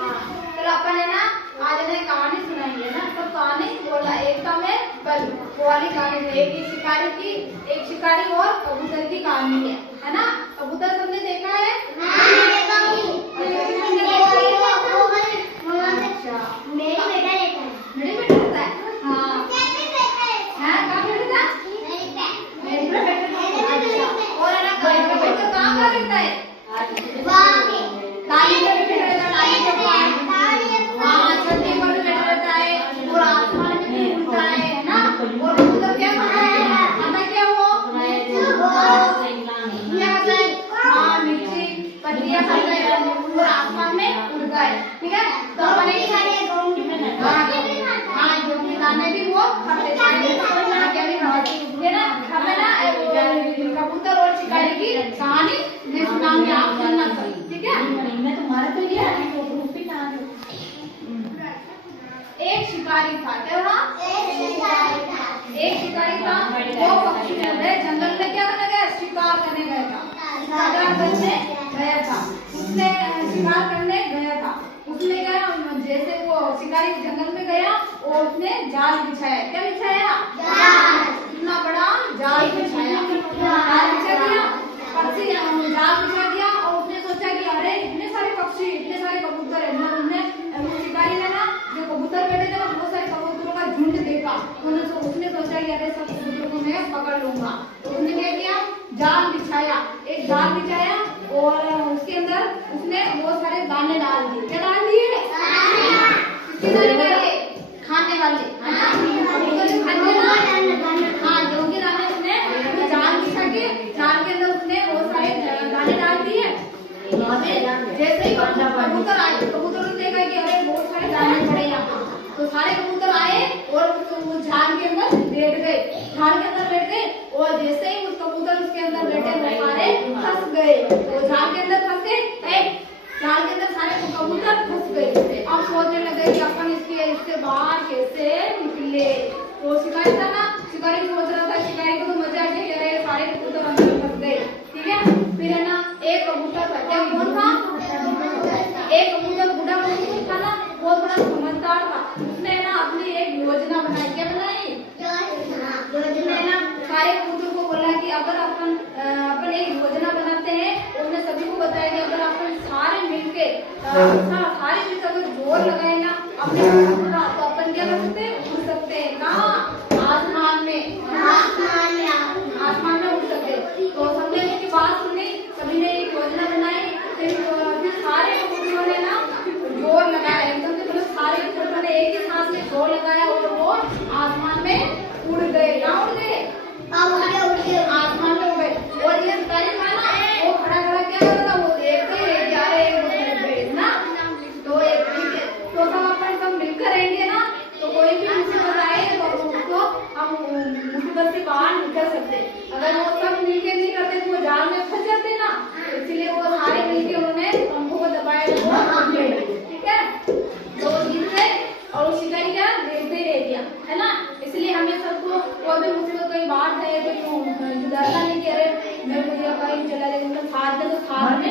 चलो अपन है ना आज है कहानी सुनाएंगे ना। तो कहानी बोला एकता में बल वो वाली कहानी है। एक शिकारी और कबूतर की कहानी है ना। कबूतर तुमने देखा है? आसमान में उड़ गए। ठीक है, तो अपने दाने भी वो खाते ना। हमें ना कबूतर और शिकारी की कहानी मैं सुनाऊंगी, आप सुनना सब। ठीक है, मैं तुम्हारा तो लिया एक शिकारी था। क्या था? एक शिकारी था। वो पक्षी जंगल में क्या करने गया? शिकार करने गया था। शिकार करने गया था। उसने शिकार करने गया था। उसने क्या, जैसे वो शिकारी जंगल में गया और उसने जाल बिछाया। क्या बिछाया? इतना बड़ा जाल बिछाया। जाल बिछा दिया, पक्षी जाल बिछा दिया और उसने सोचा कि अरे इतने सारे पक्षी, इतने सारे कबूतर है। शिकारी ने ना जो कबूतर बैठे थे ना बहुत सारे कबूतरों का झुंड देखा। उसने सोचा कि अरे सब कबूतरों को मैं पकड़ लूंगा। तो उसने क्या किया? जाल बिछाया, एक जाल बिछाया और उसके अंदर उसने बहुत सारे दाने डाल दिए। क्या डाल दिए? किसके दाने डाले? खाने वाले। हाँ, गेहूं के दाने उसने जाल बिछा के जाल के अंदर उसने बहुत सारे दाने डाल दिए। जैसे ही कबूतर आए, कबूतर ने देखा कि अरे बहुत सारे दाने पड़े यहाँ। तो सारे कबूतर आए और उस झाड़ के अंदर बैठ गए। झाड़ के अंदर बैठ गए और जैसे ही उस कबूतर उसके अंदर बैठे वो सारे फंस गए। वो झाड़ के अंदर फंस गए। झाड़ के अंदर सारे कबूतर फंस गए। अब सोचने लगे कि अपन इसके बाहर कैसे निकले। तो शिकारी था ना, शिकारी सोच रहा था, शिकारी को तो मजा आ गया, अरे सारे कबूतर अंदर फंस गए। ठीक है, फिर है ना एक कबूतर था। क्या कौन था? एक कबूतर, बूढ़ा कबूतर था ना, वो थोड़ा समझदार था। उसने ना अपनी एक योजना बनाई। क्या बनाई? उसने ना सारे कबूतर को बोला कि अगर अपन एक योजना बनाते हैं, उसने सभी को बताया कि अगर अपन सारे मिलके अगर जोर लगाए ना अपने तो अपन क्या कर सकते हैं? उड़ सकते हैं। कहाँ? आसमान में। आसमान में उड़ सकते हैं। तो सबने इसकी बात सुनी, सभी ने एक योजना बनाई। फिर सारे कबूतरों ने ना जोर लगाया, एकदम से मतलब सारे कबूतरों ने एक ही सांस में जोर लगाया और वो आसमान में उड़ गए। कहाँ उड़ गए? आसमान में उड़ गए। और ये शिकारी था ना, वो खड़ा खड़ा क्या कर रहा था? वो देखते ही रह गया, अरे ना तो सब मिलकर रहेंगे ना, तो कोई भी मुसीबत आए तो उसको हम मुसीबत से बाहर निकल सकते। अगर वो सब मिलकर नहीं करते तो वो जाल में फंस जाते ना। इसलिए वो सारे मिलकर उन्होंने पंखों को दबाया। ठीक है, तो जीत गए और शिकारी क्या देखते ही रह गया, है ना। इसलिए हमें सबको कोई भी मुसीबत कहीं बाहर जाए तो डरना नहीं कि अरे मैं मुझे कहीं चला जाएगा। साथ में तो साथ में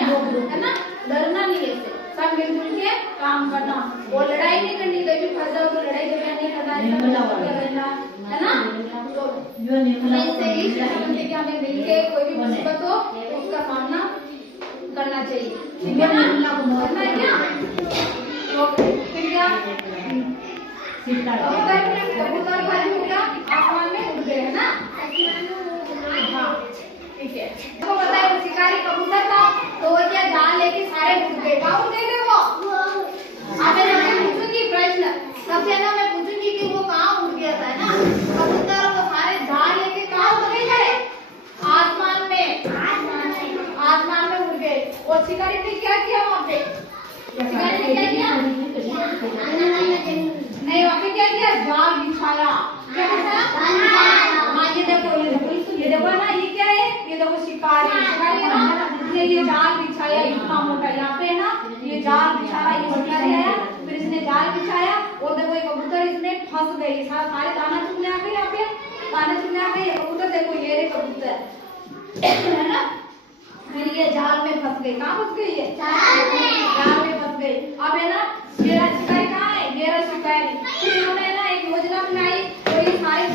है ना, डरना नहीं है। सब मिलजुल के काम करना, वो लड़ाई नहीं करनी। कहीं भी फंस जाओ तो लड़ाई झगड़ा नहीं करना, है ना। तो इससे ही कि हमें मिलके कोई भी मुसीबत हो उसका सामना करना चाहिए। ठीक है ना, करना है क्या? तो फिर क्या कबूतर खाली हो गया, आसमान में उड़ गए, है ना। हाँ ठीक है, तो बताइए वो शिकारी कबूतर था तो वो क्या जाल लेके सारे उड़ गए। कहाँ उड़ गए थे वो? मैं पूछूंगी प्रश्न सबसे ना, मैं पूछूंगी कि वो कहाँ उड़ गया था, है ना। कबूतर वो सारे जाल लेके कहाँ उड़ गए? आसमान में। आसमान में उड़ गए। और शिकारी ने क्या किया वहाँ पे? शिकारी ने क्या किया? नहीं, वहाँ पे क्या किया? जाल बिछाया। क्या बिछाया? हाँ, ये देखो ना, ये क्या है? ये देखो शिकारी है ना, इसने ये जाल बिछाया इतना मोटा। यहाँ पे ना ये जाल बिछाया, ये शिकारी आया, फिर इसने जाल बिछाया और देखो ये कबूतर इसमें फंस गई। सारे दाना चुगने आ गए। यहाँ पे दाना चुगने आ गए। कबूतर देखो, ये रे कबूतर, है ना। फिर ये जाल में फंस गई। कहाँ फंस गई है? जाल में फंस गई। अब है ना ये शिकारी कहाँ है? ये रहा शिकारी। फिर इन्होंने ना एक योजना बनाई और ये सारे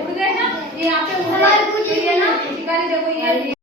उड़ गए ना, ये यहाँ पे उड़ गए। ये ना शिकारी देखो ये